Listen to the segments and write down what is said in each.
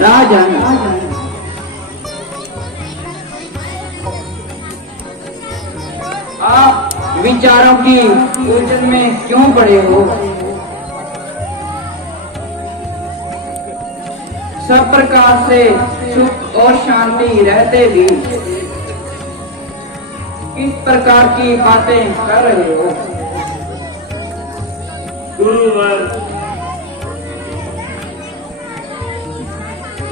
राजन, आप विचारों की उलझन में क्यों पड़े हो? सब प्रकार से सुख और शांति रहते भी किस प्रकार की बातें कर रहे हो? गुरुवर,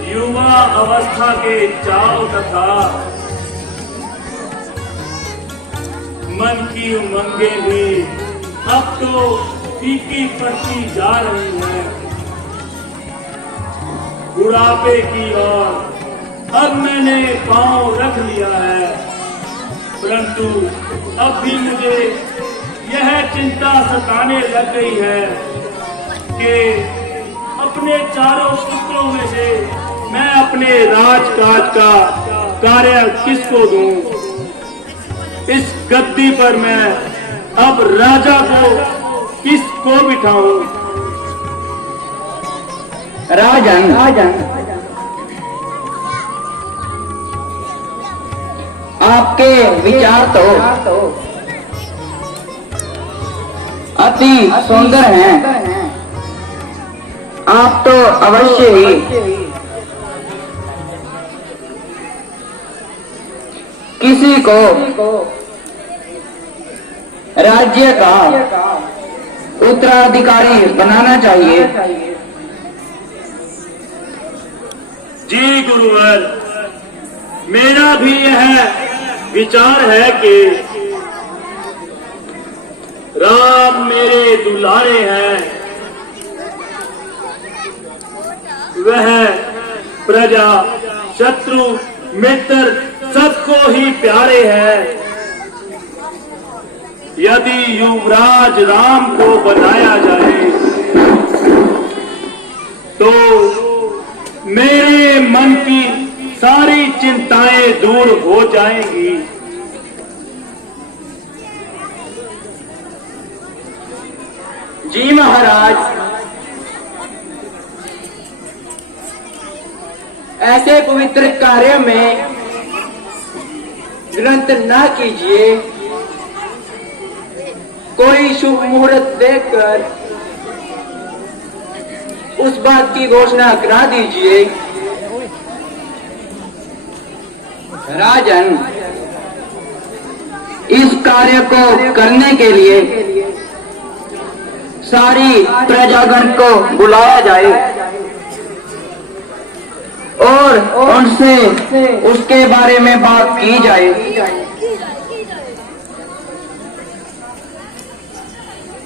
युवा अवस्था के चाव तथा मन की उमंगें भी अब तो फीकी पड़ती जा रही हैं। बुढ़ापे की ओर अब मैंने पांव रख लिया है, परंतु अब भी मुझे यह चिंता सताने लग गई है कि अपने चारों पुत्रों में से मैं अपने राजकाज का कार्य किसको दूं? इस गद्दी पर मैं अब राजा को किसको बिठाऊं? राजन, आपके विचार तो अति सुंदर हैं। आप तो अवश्य ही किसी को राज्य का उत्तराधिकारी बनाना चाहिए। जी गुरुवर, मेरा भी यह विचार है कि राम मेरे दुलारे हैं, वह प्रजा शत्रु मित्र सबको ही प्यारे हैं। यदि युवराज राम को बनाया जाए तो मेरे मन की सारी चिंताएं दूर हो जाएंगी। जी महाराज, ऐसे पवित्र कार्य में विलंब न कीजिए। कोई शुभ मुहूर्त देखकर उस बात की घोषणा करा दीजिए। राजन, इस कार्य को करने के लिए सारी प्रजागण को बुलाया जाए और उनसे उसके बारे में बात की जाए।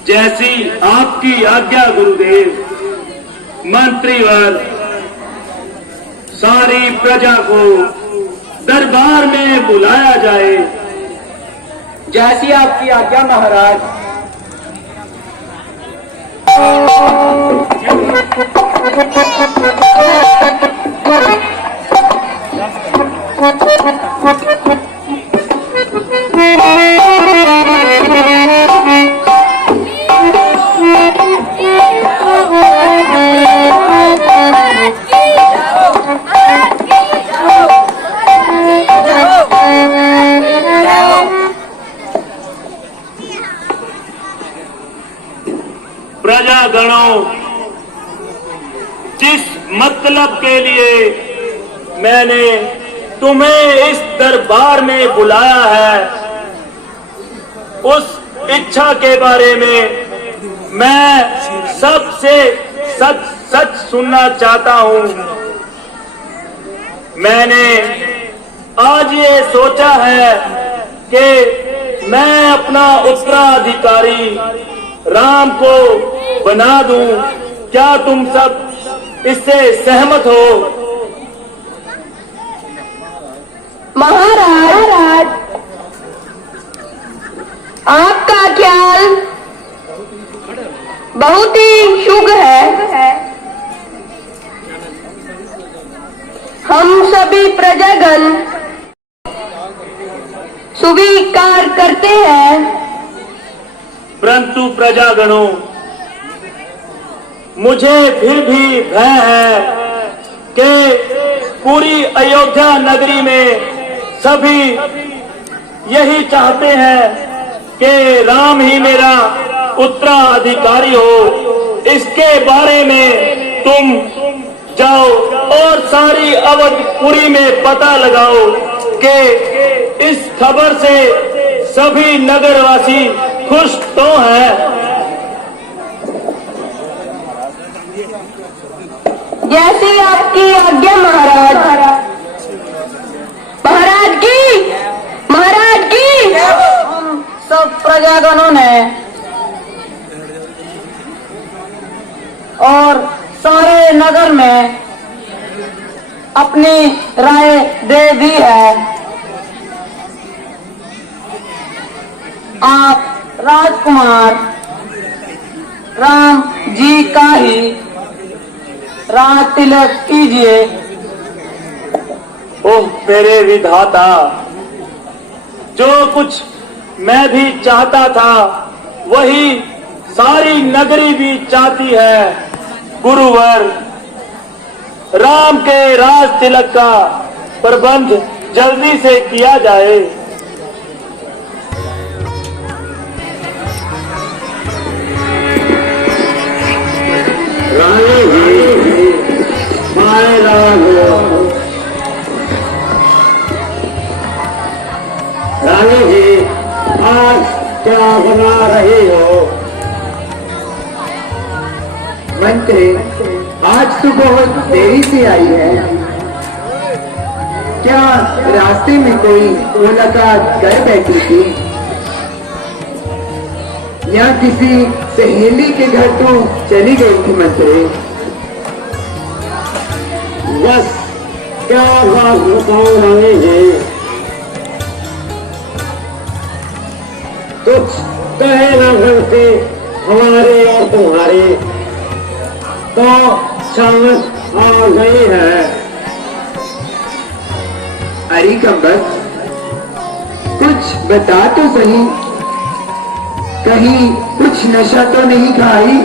जैसी आपकी आज्ञा गुरुदेव। मंत्रीवर, सारी प्रजा को दरबार में बुलाया जाए। जैसी आपकी आज्ञा महाराज। प्रजागणों, जिस मतलब के लिए मैंने तुम्हें इस दरबार में बुलाया है, उस इच्छा के बारे में मैं सबसे सच सच सुनना चाहता हूं। मैंने आज ये सोचा है कि मैं अपना उत्तराधिकारी राम को बना दूं। क्या तुम सब इससे सहमत हो? महाराज, आपका ख्याल बहुत ही शुभ है। हम सभी प्रजागण स्वीकार करते हैं। परंतु प्रजागणों, मुझे फिर भी भय है कि पूरी अयोध्या नगरी में सभी यही चाहते हैं कि राम ही मेरा उत्तराधिकारी हो। इसके बारे में तुम जाओ और सारी अवधपुरी में पता लगाओ कि इस खबर से सभी नगरवासी खुश तो हैं। जैसी आपकी आज्ञा महाराज। महाराज की, महाराज की। हम सब प्रजागणों ने और सारे नगर में अपनी राय दे दी है। आप राजकुमार राम जी का ही राज तिलक कीजिए। ओह मेरे विधाता, जो कुछ मैं भी चाहता था वही सारी नगरी भी चाहती है। गुरुवर, राम के राज तिलक का प्रबंध जल्दी से किया जाए। रानी जी, माए रानी जी, आज क्या बना रही हो? मंत्री, आज तो बहुत देरी से आई है। क्या रास्ते में कोई मुलाकात कर बैठी थी या किसी सहेली के घर तो चली गई थी मंत्री? बस क्या बात बताऊं रानी जी, कुछ कहे न बनती हमारी और तुम्हारी तो समझ आ गई है। अरे कम्बक, कुछ बता तो सही, कहीं कुछ नशा तो नहीं खाई?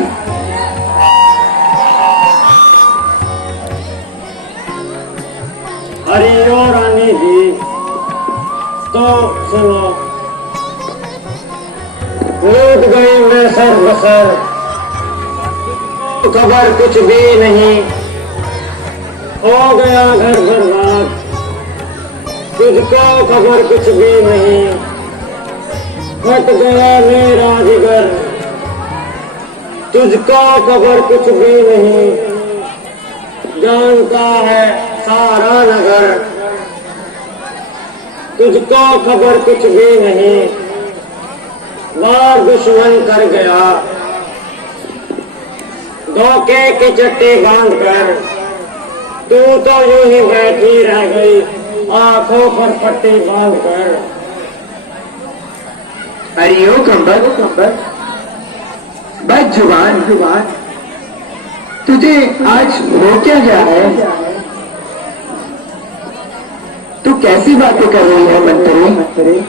अरे ओ रानी जी, तो सुनो, लूट गई मैं सर बसर, खबर कुछ भी नहीं, हो गया घर बर्बाद, तुझको खबर कुछ भी नहीं, फट गया मेरा जिगर, तुझको खबर कुछ भी नहीं, जानता है सारा नगर, तुझको खबर कुछ भी नहीं, वार दुश्मन कर गया, धोखे की चट्टी बांधकर तू तो यूं ही बैठी रह गई, आंखों पर पट्टी बांधकर। अरे ओ कम्बक, बस जुबान, तुझे आज हो क्या गया है? तू कैसी बातें कर रही है मंत्री?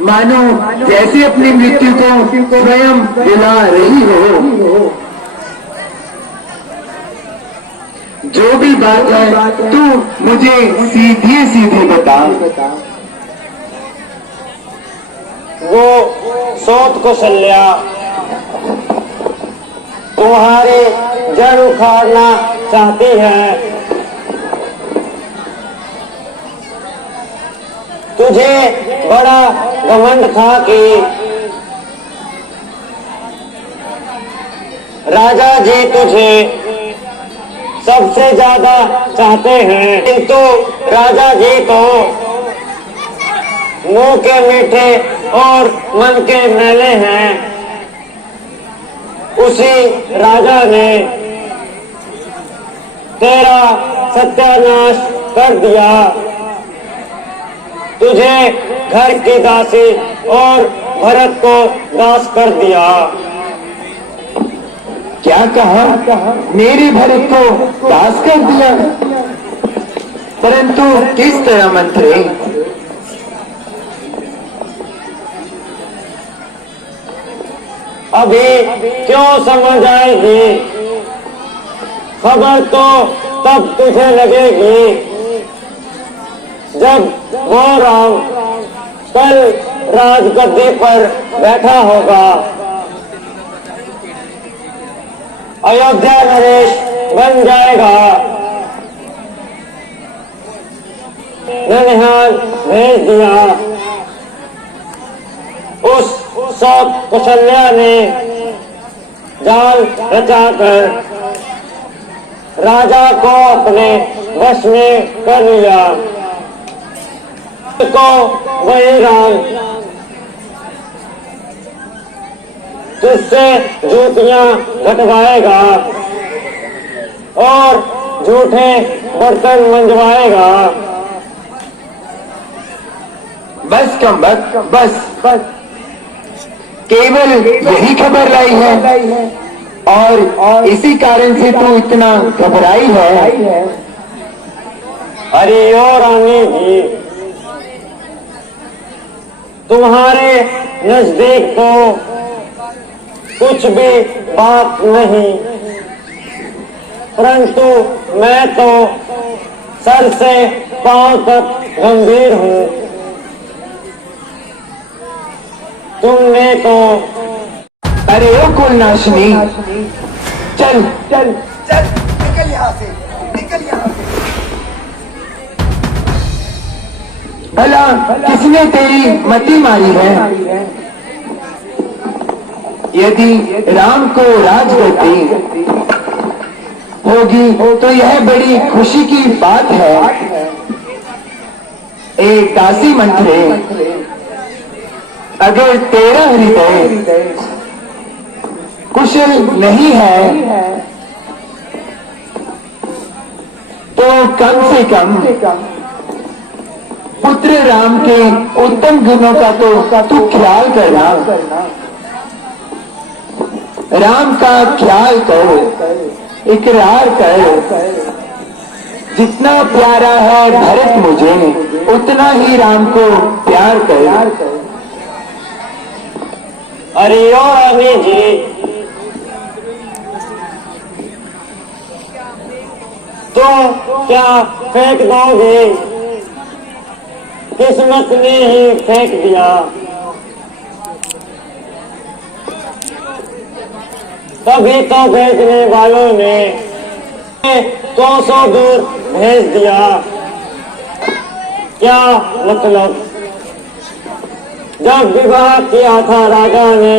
मानो जैसे अपनी मृत्यु को स्वयं बुला रही हो। जो भी बात है तू मुझे सीधे सीधे बता। वो सोत कौशल्या तुम्हारी जड़ उखाड़ना चाहती है, तुझे बड़ा घमंड था कि राजा जी तुझे सबसे ज्यादा चाहते हैं, किंतु राजा जी तो मुंह के मीठे और मन के मैले हैं। उसी राजा ने तेरा सत्यानाश कर दिया, तुझे घर की दासी और भरत को दास कर दिया। क्या कहा? मेरे भरत को दास कर दिया? परंतु किस तरह मंत्री? अभी क्यों समझ आएगी? खबर तो तब तुझे लगेगी जब वो राम कल राजगद्दी पर बैठा होगा। अयोध्या नरेश बन जाएगा। ननिहाल भेज दिया। उस सब कौशल्या ने जाल रचाकर राजा को अपने वश में कर लिया। को वही राम तुझसे जूतियां घटवाएगा और झूठे बर्तन मंजवाएगा। बस कम बस केवल यही खबर लाई है और इसी कारण से तू इतना घबराई है। अरे ओ रानी जी, तुम्हारे नजदीक तो कुछ भी बात नहीं, परंतु मैं तो सर से पांव तक गंभीर हूँ। तुमने तो अरे ओ कुलनाशिनी, चल निकल यहाँ से। भला किसने तेरी मति मारी है? यदि राम को राजगद्दी होगी तो यह बड़ी खुशी की बात है। एक दासी मंत्रे, अगर तेरा हृदय कुशल नहीं है तो कम से कम पुत्र राम के उत्तम गुणों का तो तू ख्याल करना। राम का ख्याल कर, इकरार कर। जितना प्यारा है भरत मुझे, उतना ही राम को प्यार कर। अरे ओ रानी जी, तुम क्या फेंक दोगे? किस्मत ने ही फेंक दिया। तभी तो भेजने वालों ने 200 दूर भेज दिया। क्या मतलब? जब विवाह किया था राजा ने,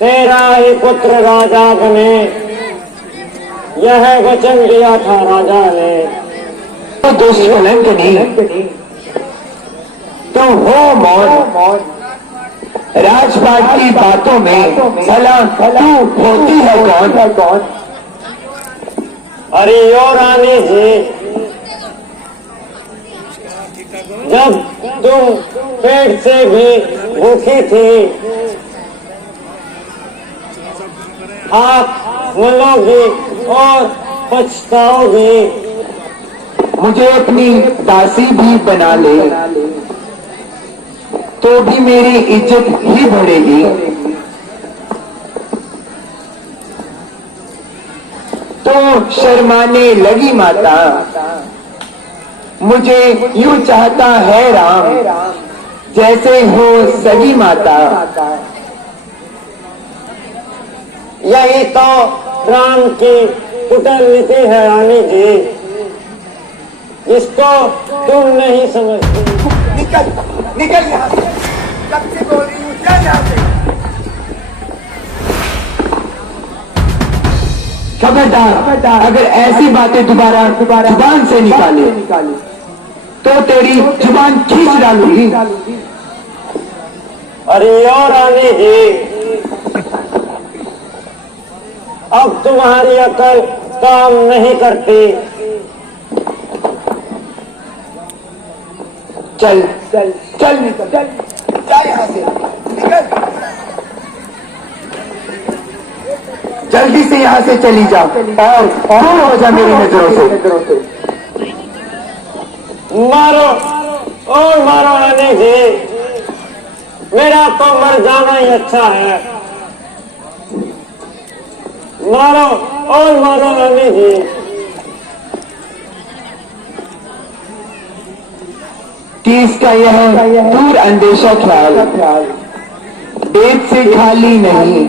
तेरा ही पुत्र राजा बने, यह वचन दिया था राजा ने। तो दुष्कलंक नहीं, तो हो मौन। राजपाट की बातों में भला तू होती है कौन? अरे ओ रानी जी, जब तुम पेट से भी भूखी थी, आप मलोगी और पछताओगी। मुझे अपनी दासी भी बना ले तो भी मेरी इज्जत ही बढ़ेगी। तो शर्माने लगी माता, मुझे यूं चाहता है राम जैसे हो सगी माता। यही तो राम की कुटिल नीति है रानी जी, इसको तुम नहीं समझते। निकल यहाँ से, कब से बोल रही हूँ, चल यहाँ से। खबरदार, अगर ऐसी बातें दोबारा जुबान से निकाले तो तेरी जुबान खींच डालूंगी। अरे ओ रानी जी, अब तुम्हारी अकल काम नहीं करती। चल निकल, जा यहाँ से, निकल। जल्दी से यहाँ से चली जा और दूर हो जा मेरी नजरों से। मारो और मारो रानी जी, मेरा तो मर जाना ही अच्छा है। मारो और मारो रानी जी। कि इसका यह दूर अंदेशा ख्याल पेट से खाली नहीं।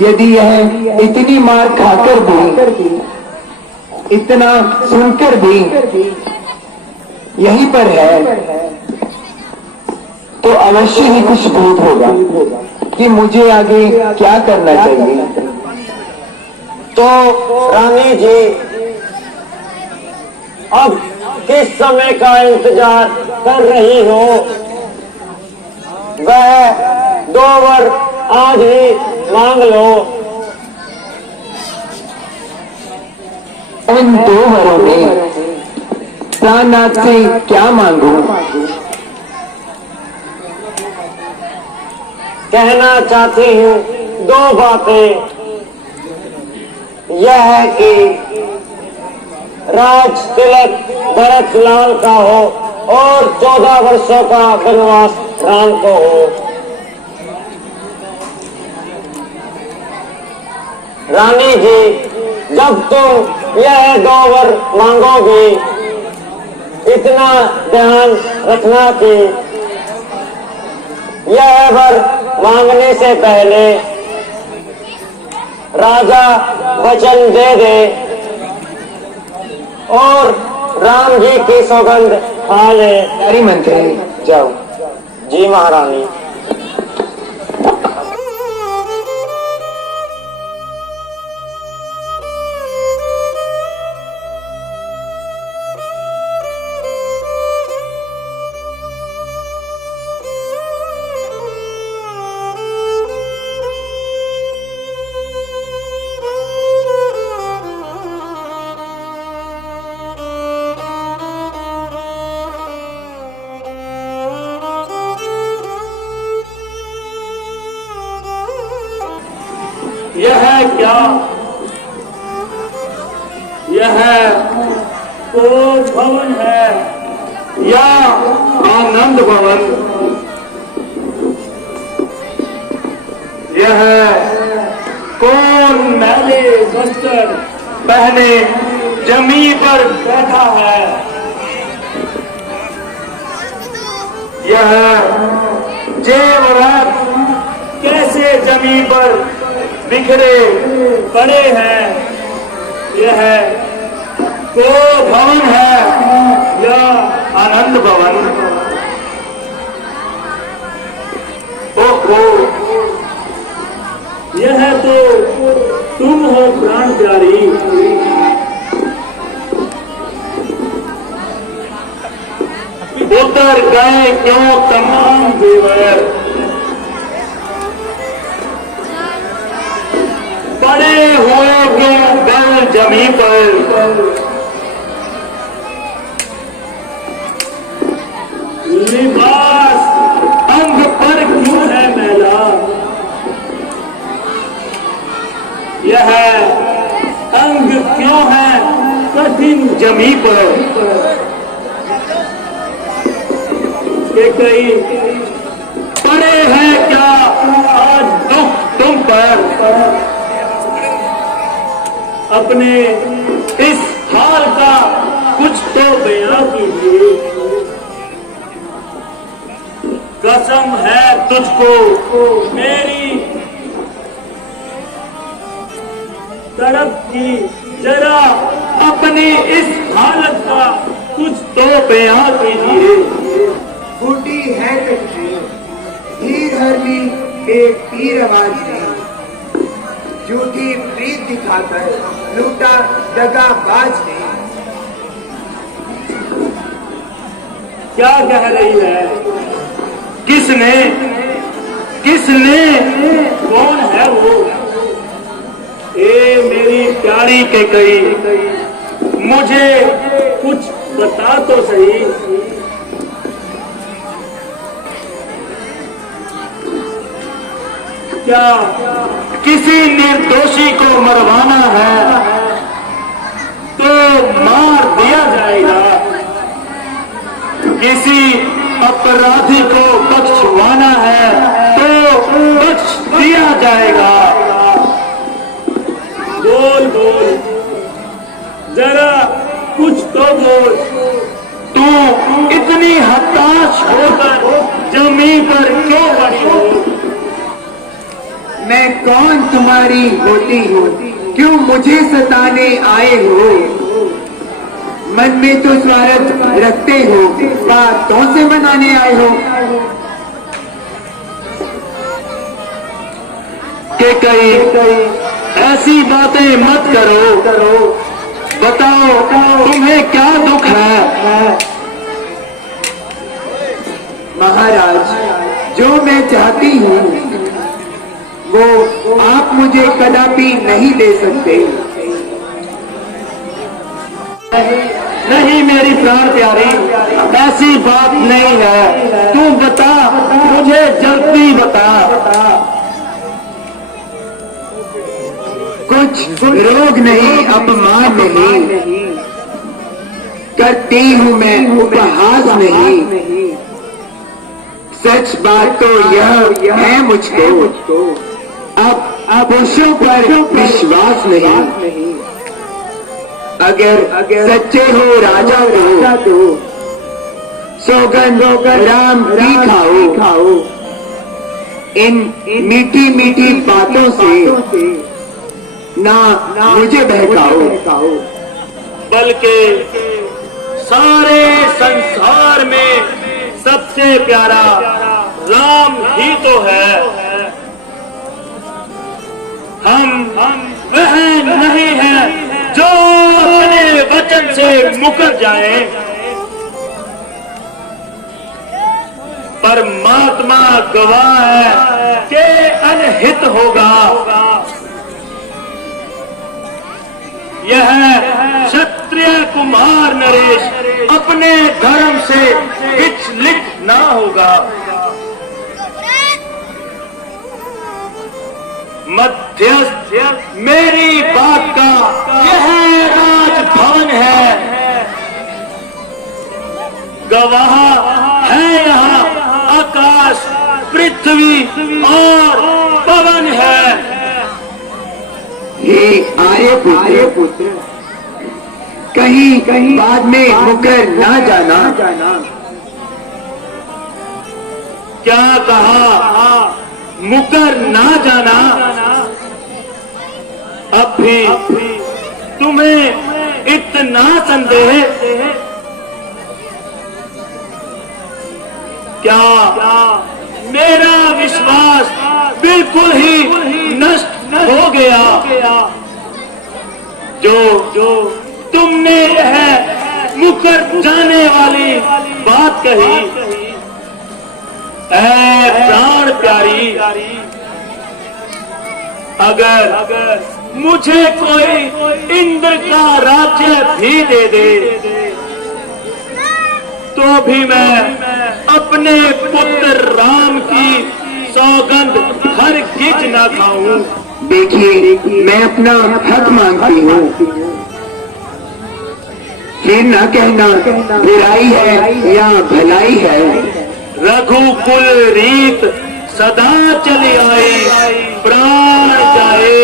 यदि यह इतनी मार खाकर भी, इतना सुनकर भी यहीं पर है, तो अवश्य ही कुछ बोध होगा कि मुझे आगे क्या करना चाहिए। तो रानी जी, अब किस समय का इंतजार कर रही हो? वह 2 वर आज ही मांग लो। उन 2 वरों में प्राणनाथ से क्या मांगू? कहना चाहती हूँ 2 बातें। यह है कि राज तिलक भरत लाल का हो और 14 वर्षों का वनवास राम को हो। रानी जी, जब तुम यह 2 वर मांगोगी, इतना ध्यान रखना कि यह वर मांगने से पहले राजा वचन दे दे और राम जी की सौगंध खा ले। प्यारी मंत्री, जाओ। जी महारानी। यह क्या? यह कोट भवन है या आनंद भवन? यह कौन मैले वस्त्र पहने जमीन पर बैठा है? यह जेवरात कैसे जमीन पर बिखरे पड़े हैं? यह को भवन है या आनंद भवन? ओहो, यह तो तुम हो प्राण प्यारी। उतर गए क्यों तमाम देवर? पड़े हुए क्यों गल जमी पर? लिबास अंग पर क्यों है मैला? यह अंग क्यों है कठिन जमी पर? के कई पड़े हैं क्या आज दुख तुम पर? अपने इस हाल का कुछ तो बयां कीजिए। कसम है तुझको मेरी तड़प की, जरा अपनी इस हालत का कुछ तो बयां कीजिए। फूटी है कटरी, हीर हरली एक तीर आवाज ने, झूठी प्रीत दिखाकर लूटा दगाबाज ने। क्या कह रही है? किसने? किसने? कौन है वो? ए मेरी प्यारी के कई, मुझे कुछ बता तो सही। क्या किसी निर्दोषी को मरवाना है तो मार दिया जाएगा, किसी अपराधी को बख्शवाना है तो बख्श दिया जाएगा। तुम्हारी होती हो, क्यों मुझे सताने आए हो? मन में तो स्वार्थ रखते हो, बातों से मनाने आए हो। कि कई ऐसी बातें मत करो, बताओ तुम्हें क्या दुख है? महाराज, जो मैं चाहती हूँ वो आप मुझे कदापि नहीं दे सकते। नहीं मेरी प्राण प्यारी, ऐसी बात नहीं है। तू बता, मुझे जल्दी बता। कुछ रोग नहीं, अपमान नहीं, करती हूँ मैं उपहास नहीं। सच बात तो यह है मुझको, अब पुरुषों पर विश्वास नहीं। अगर सच्चे हो राजा तो सौगंध राम की खाओ। इन मीठी मीठी बातों से ना मुझे बहकाओ। बल्कि सारे संसार में सबसे प्यारा राम ही तो है। हम वह नहीं है जो अपने वचन से मुकर जाए। परमात्मा गवाह है कि अनहित होगा। यह क्षत्रिय कुमार नरेश अपने धर्म से विचलित ना होगा। मध्यस्थ मेरी बात का यह राजभवन है। गवाह है यहाँ आकाश, पृथ्वी और पवन है। हे आर्य पुत्र, कहीं बाद में मुकर ना जाना। क्या कहा? मुकर ना जाना? अब भी तुम्हें इतना संदेह? क्या मेरा विश्वास बिल्कुल ही नष्ट हो गया? जो तुमने यह मुकर जाने वाली बात कही। ऐ प्राण प्यारी, अगर मुझे कोई इंद्र का राज्य भी दे दे तो भी मैं अपने पुत्र राम की सौगंध हरगिज न खाऊं। देखिए, मैं अपना हक मांगती हूँ, फिर न कहना बुराई है या भलाई है। रघुकुल रीत सदा चली आई, प्राण जाए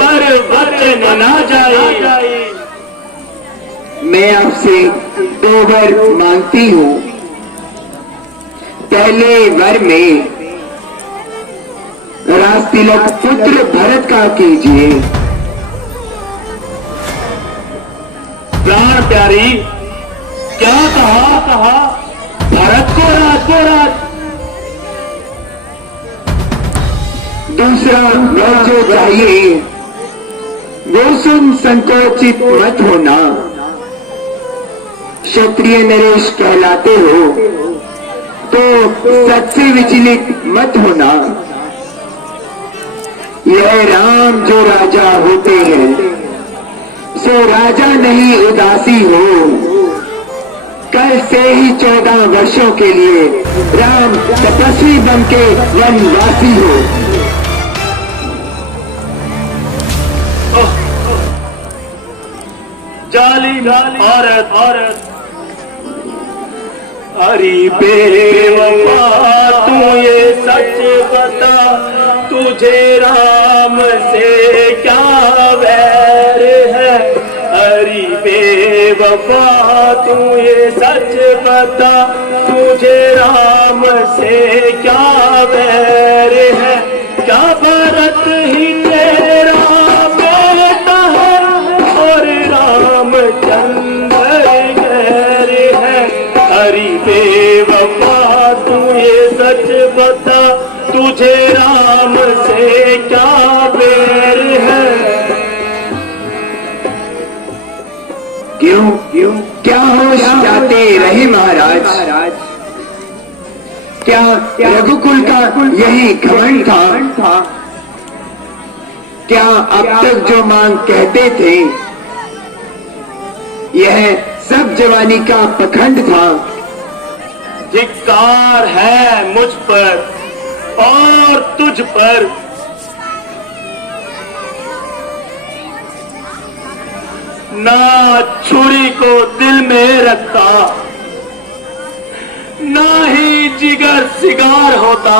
पर वचन ना जाए। मैं आपसे 2 वर मांगती हूँ। पहले वर में राज तिलक पुत्र भरत का कीजिए। प्राण प्यारी, क्या कहा? भरत को राज। दूसरा वर जो चाहिए वो सुन संकोचित मत होना। क्षत्रिय नरेश कहलाते हो तो सच से विचलित मत होना। यह राम जो राजा होते हैं सो राजा नहीं उदासी हो। कल से ही 14 वर्षों के लिए राम तपस्वी बन के वनवासी हो। जाली औरत अरे बेवफा, तू ये सच बता, तुझे राम से क्या वैर है? अरे बेवफा, तू ये सच बता, तुझे राम से क्या वैर है? क्या भरत ही तेरे तुझे क्या बेर है? क्यों क्यों क्या होश जाते रहे महाराज? क्या रघुकुल का यही घमंड था? क्या अब तक जो मांग कहते थे यह सब जवानी का पखंड था? धिक्कार है मुझ पर और तुझ पर। ना छुरी को दिल में रखता, ना ही जिगर सिगार होता,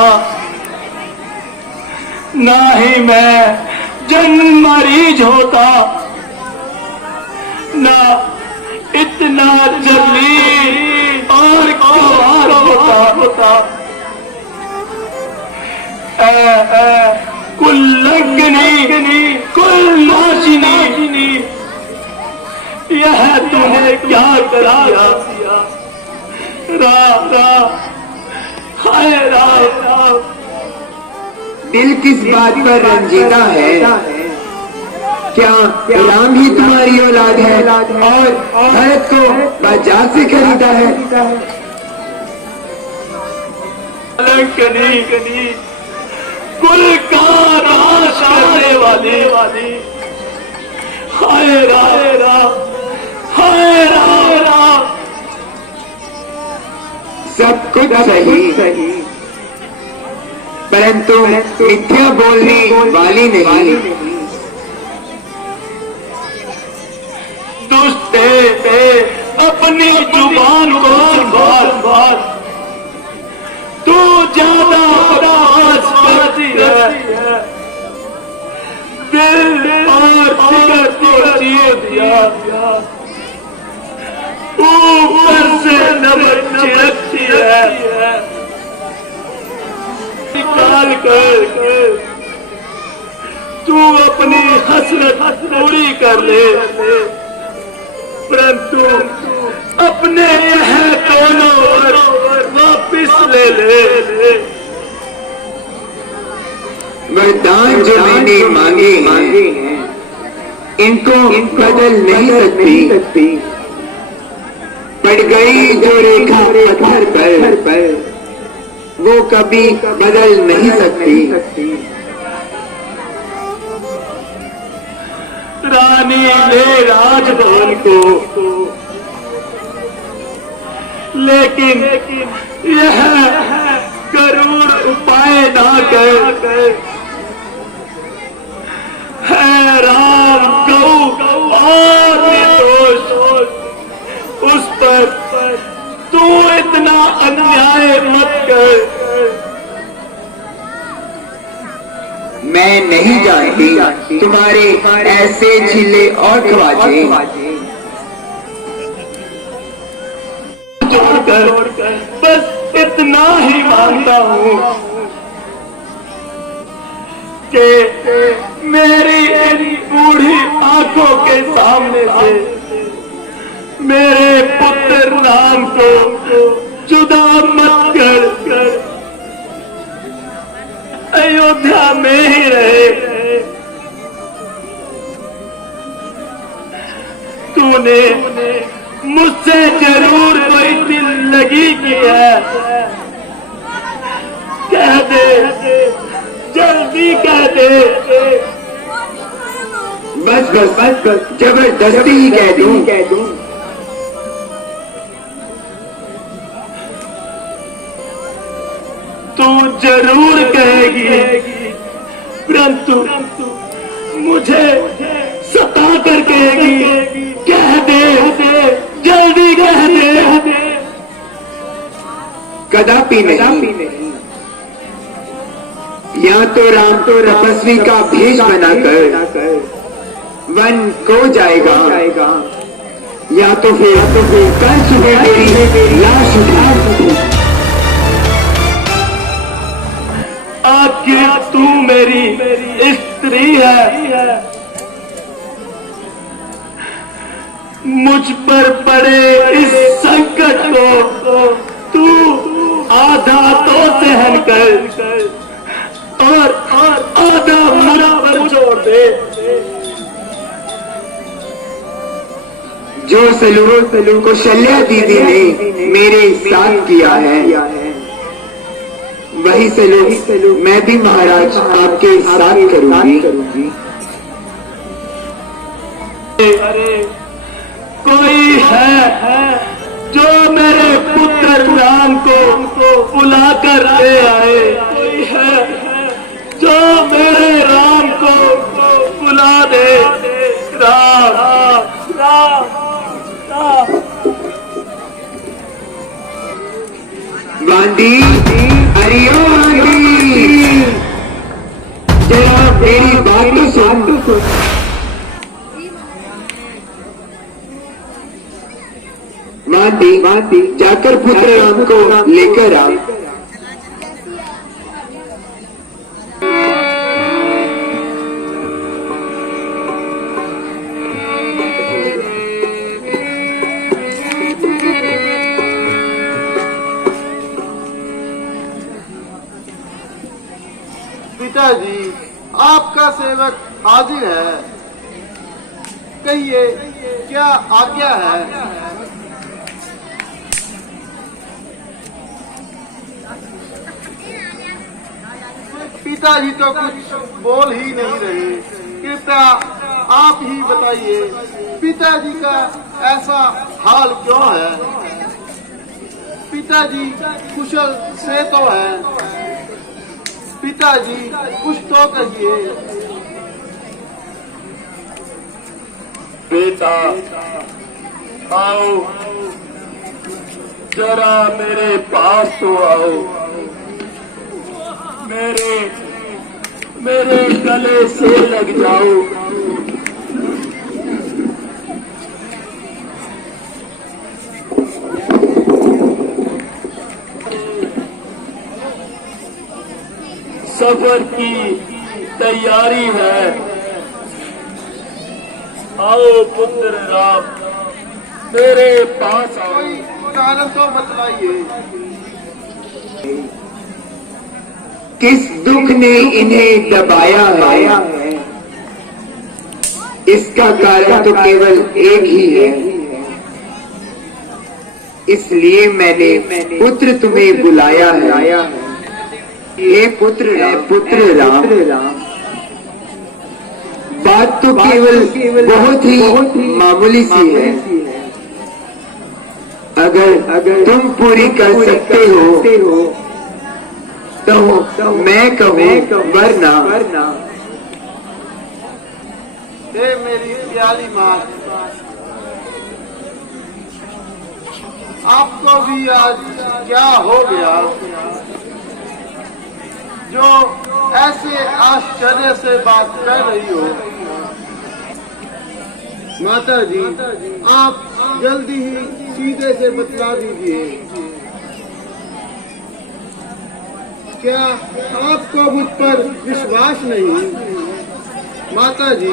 ना ही मैं जन मरीज होता, ना इतना जलील और ख्वार होता। कुल लगनी कुल नाशिनी, यह तूने क्या करा दिया? राम राम, हाय राम राम। दिल किस बात पर रंजीदा है? क्या राम ही तुम्हारी औलाद है और भरत को बाजार से खरीदा है? कनी कुल का नाश करने वाली, हाय राम, हाय राम। सब कुछ सही, परंतु मिथ्या बोलने वाली नहीं। दुष्ट अपनी जुबान को संभाल, तू ज्यादा बदमाश करती है। दिल और जिगर को चीर दिया, ऊपर से नमक छिड़कती है। निकाल कर तू अपनी हसरत पूरी कर ले, परंतु अपने यह दोनों वापिस ले। वरदान जो मैंने मांगे हैं इनको बदल नहीं सकती। पड़ गई जो रेखा पत्थर पर वो कभी बदल नहीं सकती। रानी ले राजभवन को, लेकिन यह करूर उपाय ना कर। है राम गौ और निर्दोष, उस पर तू इतना अन्याय मत कर। मैं नहीं जानती तुम्हारे ऐसे झीले और ख्वाजे। छोड़कर बस इतना ही मानता हूँ कि मेरी इन बूढ़ी आंखों के सामने से मेरे पुत्र राम को जुदा मत कर। अयोध्या में ही रहे। तूने मुझसे जरूर कोई दिल लगी की है, कह दे, जल्दी कह दे। बस जबरदस्ती ही कह दूं। तू जरूर कहेगी, परंतु मुझे सता कर कहेगी। कह दे, जल्दी कह दे। कदापि नहीं। या तो राम तपस्वी का भेष बनाकर वन को जाएगा, या तो फिर कल सुबह मेरी लाश उठा। आखिर तू मेरी स्त्री है, मुझ पर पड़े इस संकट को तू आधा तो सहन कर और आधा बराबर छोड़ दे। जो सलूक कौशल्या दीदी ने मेरे साथ किया है, वही सलूक मैं भी महाराज आपके साथ करूंगी। अरे कोई है जो मेरे पुत्र राम को बुला कर ले आए, कोई है जो मेरे राम को बुला दे। राम राम राम। गांधी, अरे ओ गांधी, जरा मेरी बात तो सुन। गांधी, जाकर पुत्र राम को लेकर आ। पिताजी, आपका सेवक हाजिर है, कहिए क्या आज्ञा है। पिताजी तो कुछ बोल ही नहीं रहे, कृपया आप ही बताइए पिताजी का ऐसा हाल क्यों है। पिताजी कुशल से तो है, पिताजी कुछ तो कहिए। बेटा आओ, जरा मेरे पास तो आओ, मेरे गले से लग जाओ। सफर की तैयारी है, आओ पुत्र राम मेरे पास आओ। कोई कारण तो बतलाइए। किस दुख ने इन्हें दबाया है, इसका कारण तो केवल एक ही है। इसलिए मैंने पुत्र तुम्हें बुलाया है। ये पुत्र राम, बात तो केवल बहुत ही मामूली सी है। अगर तुम पूरी कर सकते हो तो मैं कहूँ, वरना हे मेरी प्यारी माँ, आपको भी आज क्या हो गया जो ऐसे आश्चर्य से बात कर रही हो। माता जी, आप जल्दी ही सीधे से बतला दीजिए, क्या आपको मुझ पर विश्वास नहीं। माता जी,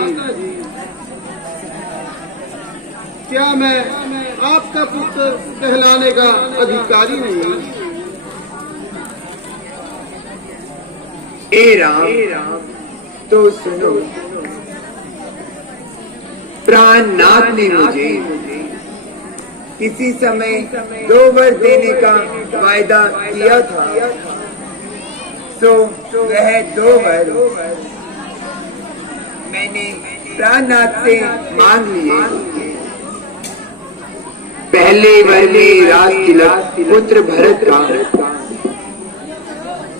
क्या मैं आपका पुत्र कहलाने का अधिकारी नहीं। ए राम, तो सुनो, प्राणनाथ ने मुझे किसी समय 2 वर देने का वायदा किया था, सो वह 2 वर मैंने प्राणनाथ से मांग लिए। पहले वर में राज तिलक पुत्र भरत का,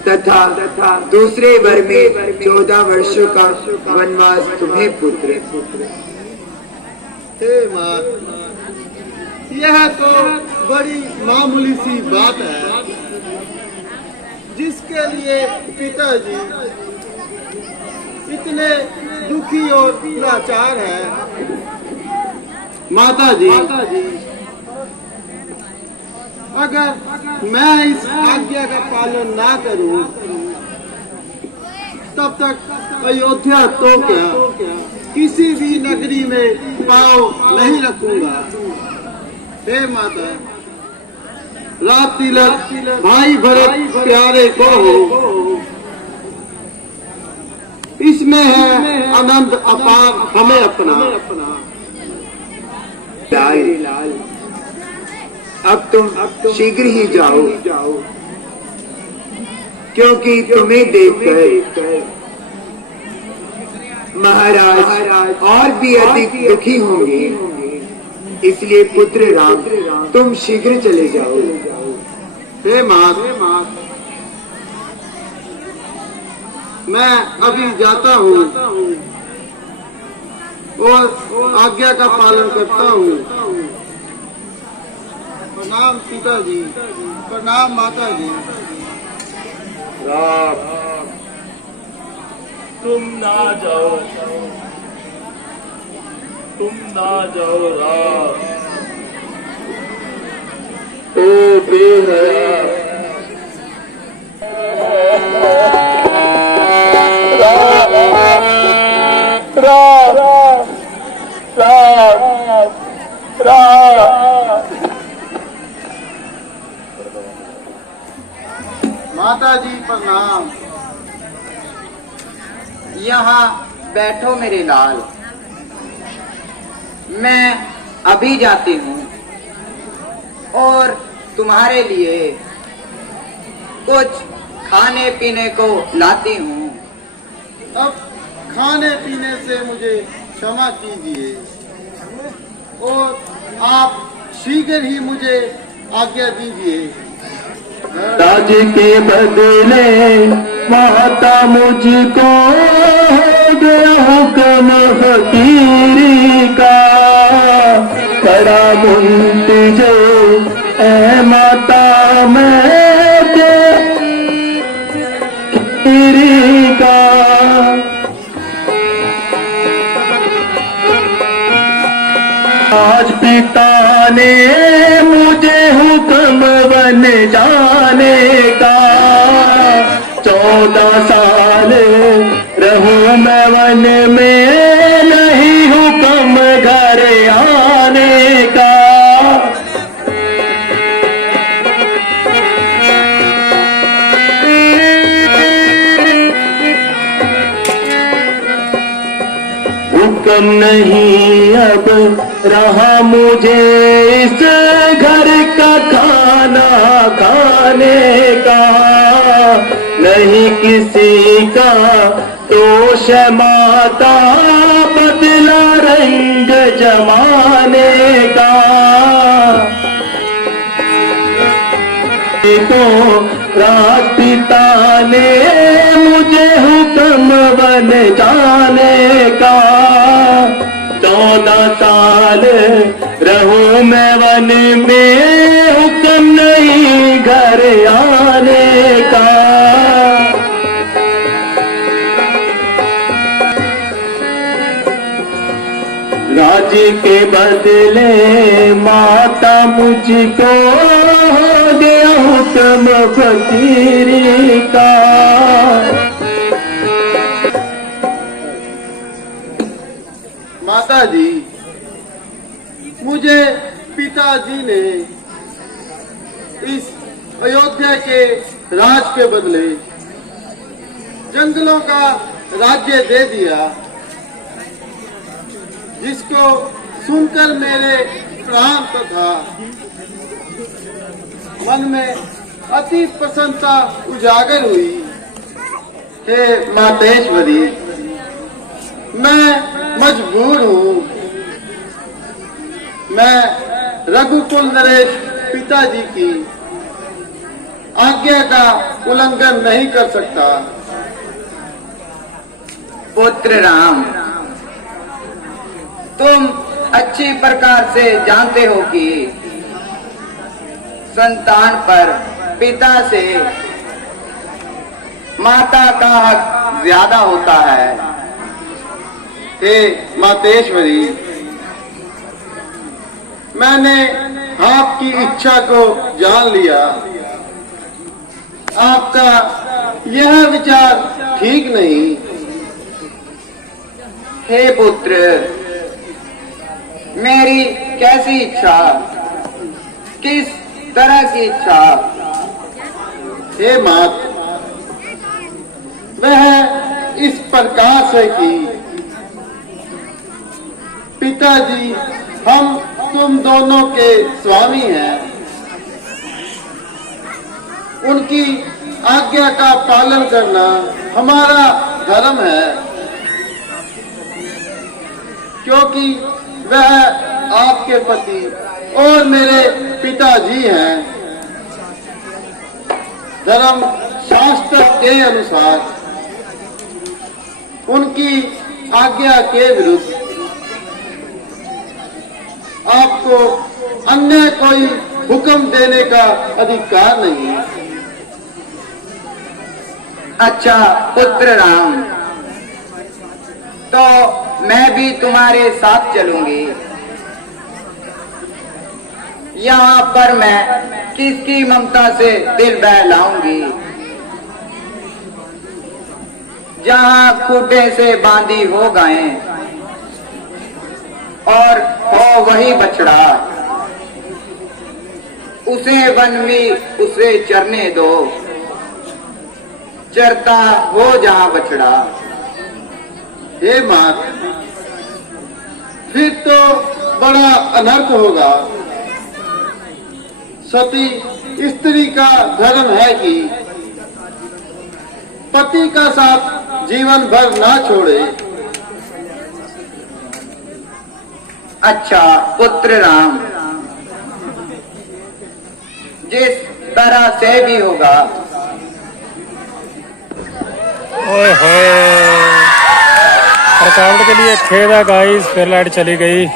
तथा दूसरे वर में 14 वर्षों का वनवास तुम्हें पुत्र। हे माँ, यह तो बड़ी मामूली सी बात है, जिसके लिए पिताजी इतने दुखी और लाचार है। माता जी, अगर मैं इस आज्ञा का पालन ना करूं, तब तक अयोध्या तो क्या, किसी भी नगरी में पांव नहीं रखूंगा। हे माता, रात तिलक भाई भरत प्यारे को हो, इसमें है आनंद अपार हमें अपना। लाल, अब तुम शीघ्र ही जाओ, क्योंकि तुम्हें देखकर महाराज और भी अधिक दुखी होंगे। इसलिए पुत्र राम, तुम शीघ्र चले जाओ। हे मात, मैं अभी जाता हूँ और आज्ञा का पालन करता हूँ। प्रणाम पिताजी, प्रणाम माताजी। राम, तुम ना जाओ, तुम ना जाओ राम। ओ बेहया माताजी प्रणाम। यहाँ बैठो मेरे लाल, मैं अभी जाती हूँ और तुम्हारे लिए कुछ खाने पीने को लाती हूँ। अब खाने पीने से मुझे क्षमा कीजिए और आप शीघ्र ही मुझे आज्ञा दीजिए। राज के बदले माता मुझको गया हुक्म फकीरी का, बड़ा मुंतजे ऐ माता मैं तेरी का। आज पिता ने मुझे हुक्म बन जाने का, 14 साल रहूं मैं वन में, नहीं हुक्म घर आने का। हुक्म नहीं अब रहा मुझे इस घर का खाना खाने का, नहीं किसी का दोष माता, बदला रंग जमाने का। तो राजपिता ने मुझे हुक्म बन जाने का, 14 साल रहूं मैं वन में, हुक्म नहीं घर आने का। राज्य के बदले माता मुझको हो गया हुक्म फकीरी का। माताजी, मुझे पिताजी ने इस अयोध्या के राज के बदले जंगलों का राज्य दे दिया, जिसको सुनकर मेरे प्राण तथा मन में अति प्रसन्नता उजागर हुई। हे मातेश्वरी, मैं मजबूर हूँ, मैं रघुकुल नरेश पिताजी की आज्ञा का उल्लंघन नहीं कर सकता। पुत्र राम, तुम अच्छी प्रकार से जानते हो कि संतान पर पिता से माता का हक ज्यादा होता है। हे मातेश्वरी, मैंने आपकी इच्छा को जान लिया। आपका यह विचार ठीक नहीं। हे पुत्र, मेरी कैसी इच्छा, किस तरह की इच्छा? हे मात, वह इस प्रकार से की, पिताजी हम तुम दोनों के स्वामी हैं, उनकी आज्ञा का पालन करना हमारा धर्म है, क्योंकि वह आपके पति और मेरे पिताजी हैं। धर्म शास्त्र के अनुसार उनकी आज्ञा के विरुद्ध आपको अन्य कोई हुक्म देने का अधिकार नहीं। अच्छा पुत्र राम, तो मैं भी तुम्हारे साथ चलूंगी। यहाँ पर मैं किसकी ममता से दिल बहलाऊंगी? जहाँ खूंटे से बांधी हो गायें और हो वही बछड़ा, उसे वन में उसे चरने दो, चरता हो जहाँ बछड़ा। हे मां, फिर तो बड़ा अनर्थ होगा। सती स्त्री का धर्म है कि पति का साथ जीवन भर ना छोड़े। अच्छा पुत्र राम, जिस तरह से भी होगा। ओए होए, रुकावट के लिए खेद है गाइस, फिर लाइट चली गई,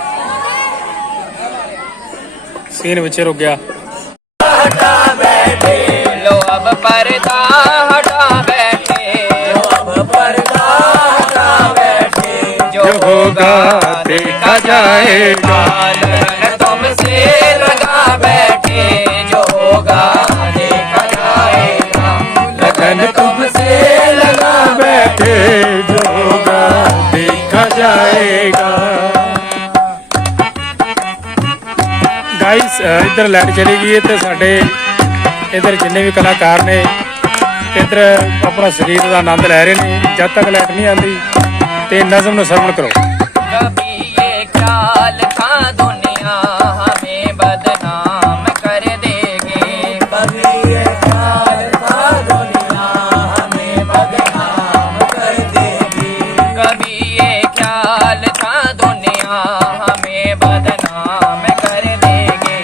सीन बच्चे रुक गया। हटा बैठे लो अब पर्दा हटा बैठे, लो अब पर्दा हटा बैठे, जो होगा देखा जाएगा। लगन तुमसे लगा बैठे, जो होगा देखा जाएगा। लगन तुमसे लगा बैठे, जो होगा देखा जाएगा। गाइस इधर लाइट चली गई है, तो साढ़े इधर जिन्ने भी कलाकार ने इधर अपना संगीत का आनंद लै रहे हैं। जब तक लाइट नहीं आती तो नज़म नूं सरवण करो। कभी ये ख्याल था दुनिया हमें बदनाम कर देगी, कभी ये ख्याल था दुनिया हमें बदनाम कर देगी, कभी ये ख्याल था दुनिया हमें बदनाम कर देगी,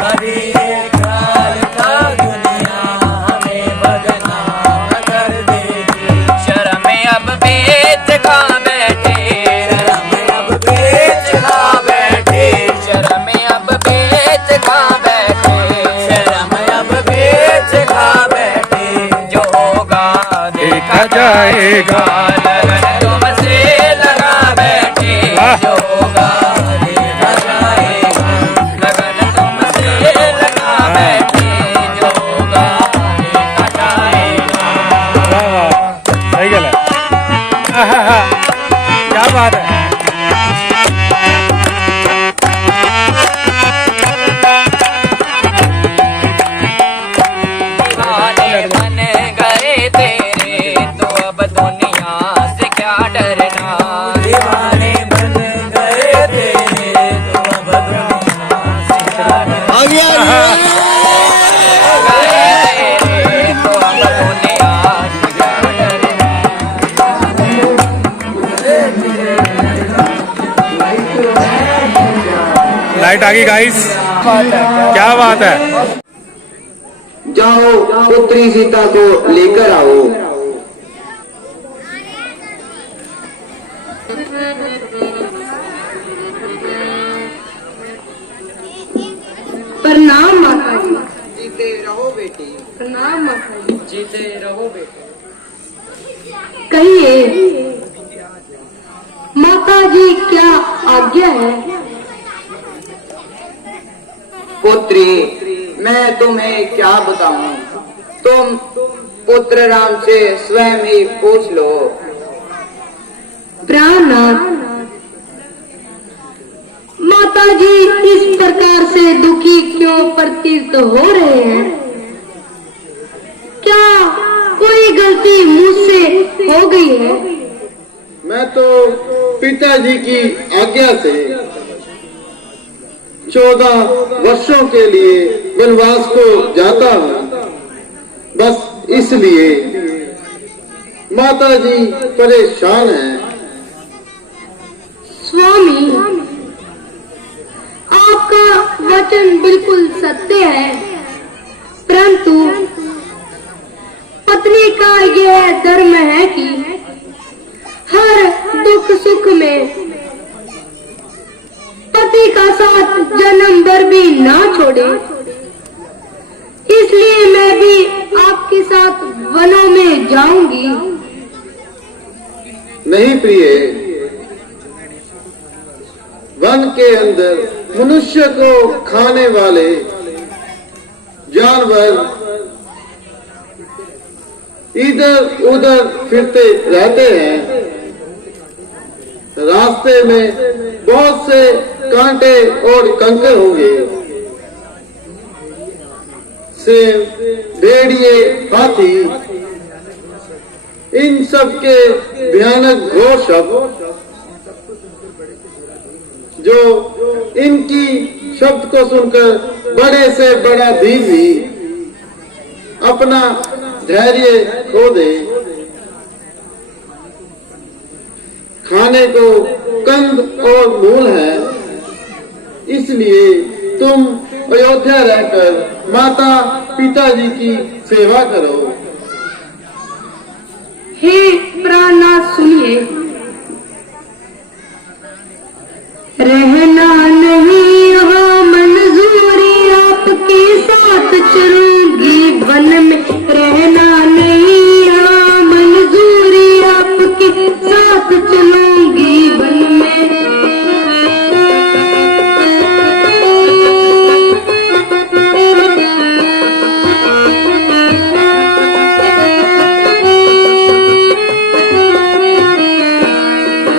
कभी ये ख्याल था दुनिया हमें बदनाम कर देगी। शर्म अब बेच खा बैठे, शर्म अब बेच खा बैठे, शर्म अब बेच खा बैठे, शर्म अब बेच खा बैठे, जो होगा देखा जाएगा। लगन तुमसे लगा बैठे, जो होगा देखा जाएगा। लगन तुमसे लगा बैठे, जो होगा देखा जाएगा। वाह वाह, सही गल है। आहा, क्या बात है। दीवाने बन गए तेरे, तो अब दुनिया से क्या डरना। दीवाने बन गए तेरे, तो अब दुनिया से क्या डरना। गए तेरे, तो अब दुनिया से क्या डरना। लाइट आ गई गाइस, क्या बात है। जाओ पुत्री सीता को लेकर आओ। प्रणाम माता जी। जीते रहो बेटी। प्रणाम माता जी। जीते रहो बेटी। कहिए माता जी क्या आज्ञा है? पुत्री, मैं तुम्हें क्या बताऊं, तुम पुत्र राम से स्वयं ही पूछ लो। प्राणनाथ, माता जी इस प्रकार से दुखी क्यों प्रतीत हो रहे हैं? क्या कोई गलती मुझसे हो गई है। मैं तो पिताजी की आज्ञा से 14 वर्षों के लिए वनवास को जाता हूँ। बस इसलिए माताजी परेशान हैं। स्वामी, आपका वचन बिल्कुल सत्य है, परंतु पत्नी का यह धर्म है कि हर दुख सुख में पति का साथ जन्म भर भी ना छोड़े। इसलिए मैं भी आपके साथ वनों में जाऊंगी। नहीं प्रिय, वन के अंदर मनुष्य को खाने वाले जानवर इधर उधर फिरते रहते हैं। रास्ते में बहुत से कांटे और कंकर होंगे। सेम, भेड़िए, हाथी, इन सब के भयानक घोर शब्द जो इनकी शब्द को सुनकर बड़े से बड़ा जीव भी अपना धैर्य खो दे। खाने को कंद और मूल है, इसलिए तुम अयोध्या रहकर माता पिताजी की सेवा करो। हे प्राणनाथ, सुनिए, रहना नहीं यहाँ मंजूरी, आपके साथ चलूंगी वन में। रहना नहीं यहाँ मंजूरी, आपके साथ चलूंगी वन में।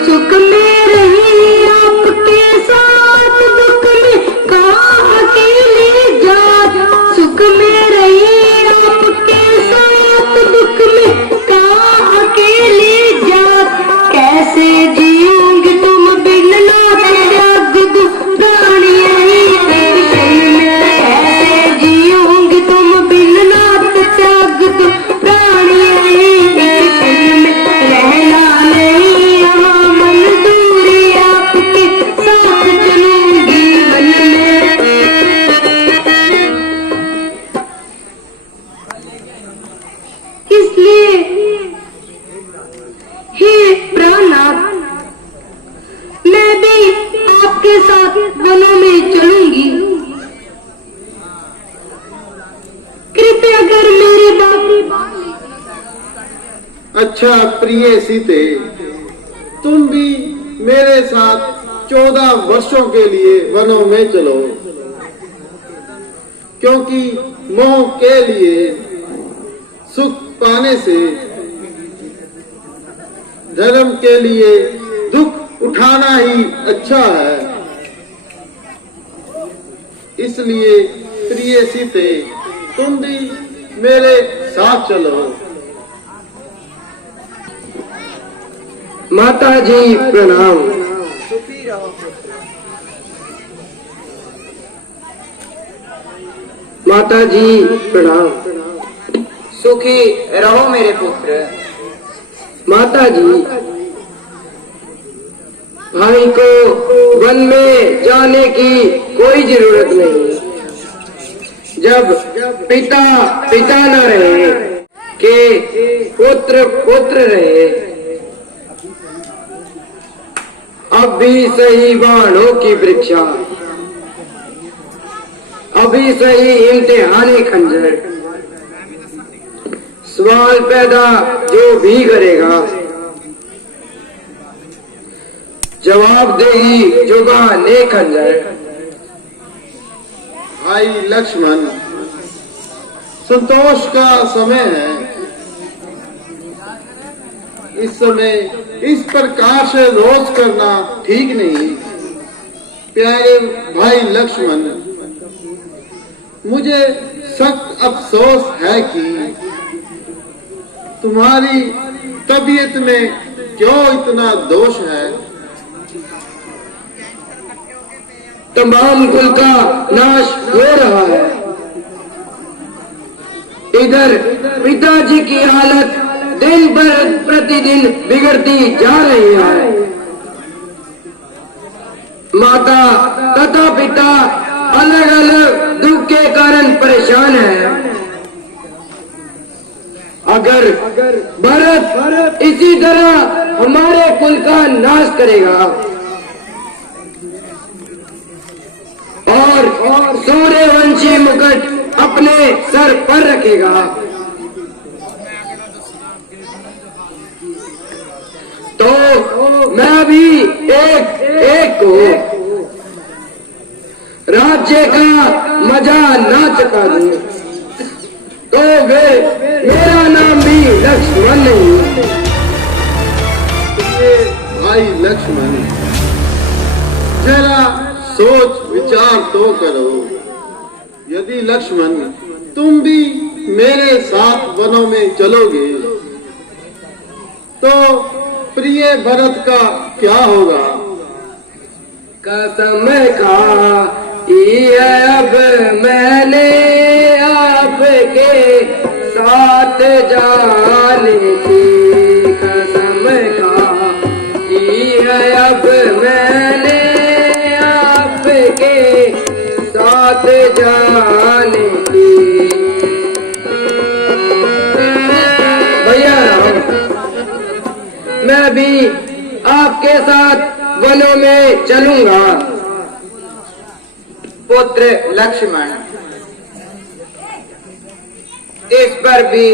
सुख में रही आपके साथ, दुख में कहाँ अकेले जात। सुख में रही आपके साथ, दुख में कहाँ अकेले जात। कैसे जियोगे तुम बिन नाथ त्याग दो प्राणी यही दर्शन में। कैसे जियोगे तुम बिन नाथ त्याग दो प्राणी यही दर्शन में। रहना नहीं यहाँ मंजूरी, आपके साथ चलूंगी वन में। इसलिए हे प्राणनाथ, मैं भी आपके साथ वनों में चलूंगी। कृपया कर मेरी बात। अच्छा प्रिय सीते, तुम भी मेरे साथ 14 वर्षों के लिए वनों में चलो, क्योंकि मोह के लिए सुख पाने से धर्म के लिए दुख उठाना ही अच्छा है। इसलिए प्रिय सीते, तुम भी मेरे साथ चलो। माता जी प्रणाम। माता जी प्रणाम। सुखी रहो मेरे पुत्र। माता जी, भाई को वन में जाने की कोई जरूरत नहीं। जब पिता पिता न रहे कि पुत्र पुत्र रहे। अब भी सही बाणों की परीक्षा, अभी सही इम्तिहानी खंजर। सवाल पैदा जो भी करेगा, जवाब देगी जुबाने खंजर। भाई लक्ष्मण, संतोष का समय है। इस समय इस प्रकार से रोज करना ठीक नहीं। प्यारे भाई लक्ष्मण, मुझे सख्त अफसोस है कि तुम्हारी तबीयत में क्यों इतना दोष है? तमाम कुल का नाश हो रहा है। इधर पिताजी की हालत दिन पर प्रतिदिन बिगड़ती जा रही है। माता तथा पिता अलग अलग दुख के कारण परेशान है। अगर भरत इसी तरह हमारे कुल का नाश करेगा और सूर्यवंशी मुकुट अपने सर पर रखेगा, तो मैं भी एक को राज्य का मजा ना चखा दूं, तो वे मेरा नाम भी लक्ष्मण नहीं। भाई लक्ष्मण, जरा सोच विचार तो करो। यदि लक्ष्मण तुम भी मेरे साथ वनों में चलोगे तो प्रिय भरत का क्या होगा? कसम खाई है अब मैंने आपके साथ जाने की, कसम खाई है अब मैंने आपके साथ जाने की। भैया मैं भी आपके साथ वनों में चलूंगा। पुत्र लक्ष्मण, इस पर भी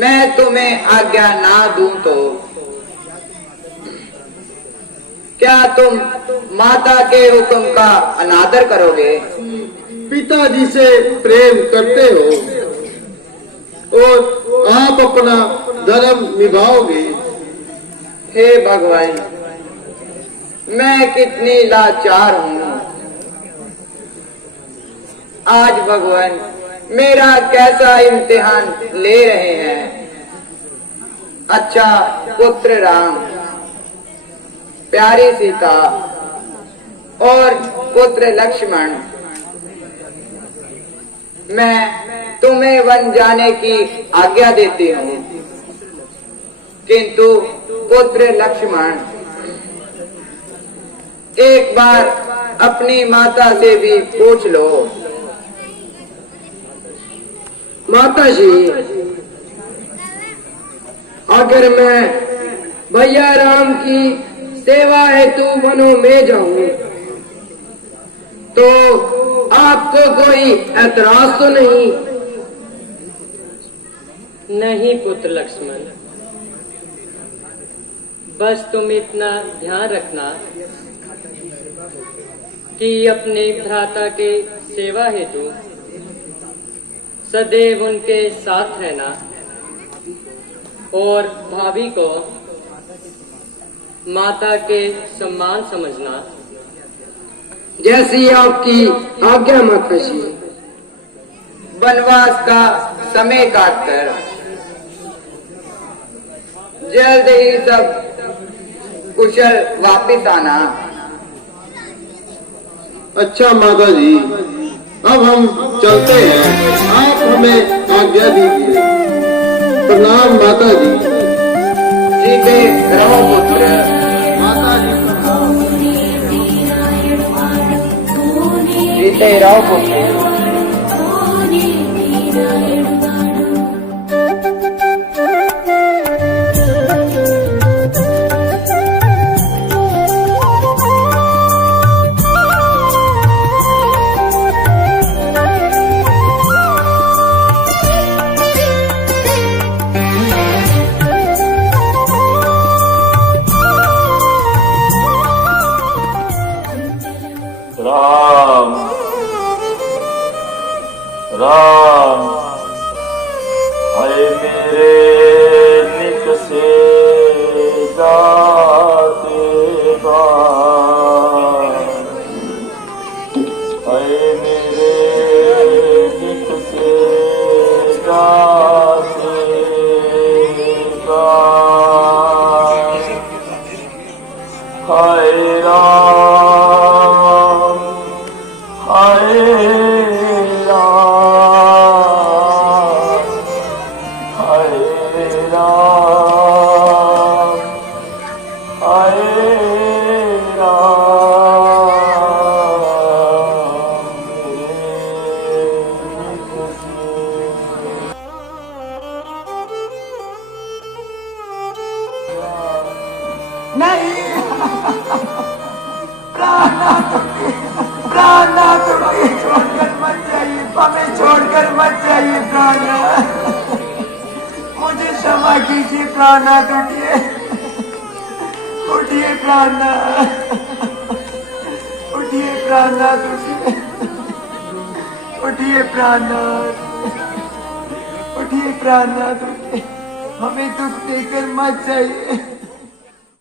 मैं तुम्हें आज्ञा ना दूं तो क्या तुम माता के हुक्म का अनादर करोगे? पिताजी से प्रेम करते हो और आप अपना धर्म निभाओगे। हे भगवान, मैं कितनी लाचार हूँ। आज भगवान मेरा कैसा इम्तिहान ले रहे हैं। अच्छा पुत्र राम, प्यारी सीता और पुत्र लक्ष्मण, मैं तुम्हें वन जाने की आज्ञा देती हूँ, किंतु पुत्र लक्ष्मण एक बार अपनी माता से भी पूछ लो। माता जी, अगर मैं भैया राम की सेवा हेतु वनों में जाऊं तो आपको कोई ऐतराज तो नहीं? नहीं पुत्र लक्ष्मण, बस तुम इतना ध्यान रखना कि अपने भ्राता के सेवा हेतु सदैव उनके साथ रहना और भाभी को माता के सम्मान समझना। जैसी आपकी आज्ञा माता जी। वनवास का समय काटकर जल्द ही सब कुशल वापिस आना। अच्छा माता जी, अब हम चलते हैं, आप हमें आज्ञा दीजिए। प्रणाम माता जी। जीते रहो पुत्र। माता जी जीते रहो पुत्र। राम राम, हाय मेरे निक से जाते बार, हाय मेरे निक से जाते राम हाय राम हाय राम हाय नहीं प्राणनाथ छोड़कर मत जाइए, हमें छोड़कर मत जाइए प्राणनाथ, मुझे क्षमा कीजिए प्राणनाथ, उठिए उठिए प्राणनाथ, उठिए प्राणनाथ, उठिए प्राणनाथ, उठिए प्राणनाथ, उठिए, हमें दुख देकर मत जाइए।